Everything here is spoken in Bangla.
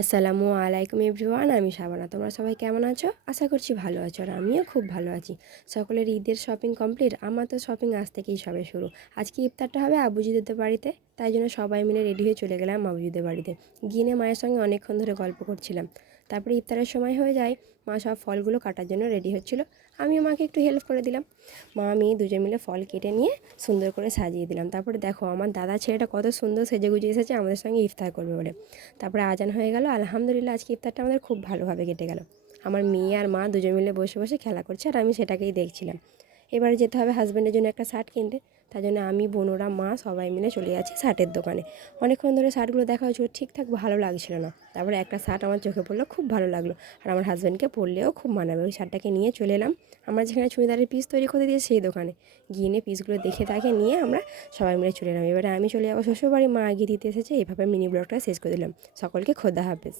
আসসালামু আলাইকুম এভরিওয়ান, আমি শাবানা। তোমরা সবাই কেমন আছো? আশা করছি ভালো আছো, আর আমিও খুব ভালো আছি। সকলের ঈদের শপিং কমপ্লিট? আমার তো শপিং আজ থেকেই সবে শুরু। আজকে ইফতারটা হবে আবুজিদের বাড়িতে, তাই জন্য সবাই মিলে রেডি হয়ে চলে গেলাম আবুজিদের বাড়িতে। গিয়ে মায়ের সঙ্গে অনেকক্ষণ ধরে গল্প করছিলাম। তারপরে ইফতারের সময় হয়ে যায়, মা সব ফলগুলো কাটার জন্য রেডি হচ্ছিল। আমিও মাকে একটু হেল্প করে দিলাম। মা আমি দুজন মিলে ফল কেটে নিয়ে সুন্দর করে সাজিয়ে দিলাম। তারপরে দেখো আমার দাদা ছেলেটা কত সুন্দর সেজে গুজে এসেছে আমাদের সঙ্গে ইফতার করবে বলে। তারপরে আজান হয়ে গেল। আলহামদুলিল্লাহ আজকে ইফতারটা আমাদের খুব ভালোভাবে কেটে গেল। আমার মেয়ে আর মা দুজন মিলে বসে বসে খেলা করছে, আর আমি সেটাকেই দেখছিলাম। এবারে যেতে হবে হাজব্যান্ডের জন্য একটা শার্ট কিনতে। তার জন্য আমি, বোনরা, মা সবাই মিলে চলে যাচ্ছি শার্টের দোকানে। অনেকক্ষণ ধরে শার্টগুলো দেখা হচ্ছিল, ঠিকঠাক ভালো লাগছিল না। তারপরে একটা শার্ট আমার চোখে পড়লো, খুব ভালো লাগলো, আর আমার হাজব্যান্ডকে পরলেও খুব মানাবে। ওই শার্টটাকে নিয়ে চলে এলাম আমরা যেখানে চুড়িদারের পিস তৈরি করে দিয়ে সেই দোকানে। গিয়ে নিয়ে পিসগুলো দেখে তাকে নিয়ে আমরা সবাই মিলে চলে এলাম। এবারে আমি চলে যাবো শ্বশুরবাড়ি, মা এগিয়ে দিতে এসেছে। এইভাবে মিনি ব্লগটা শেষ করে দিলাম। সকলকে খোদা হাফেজ।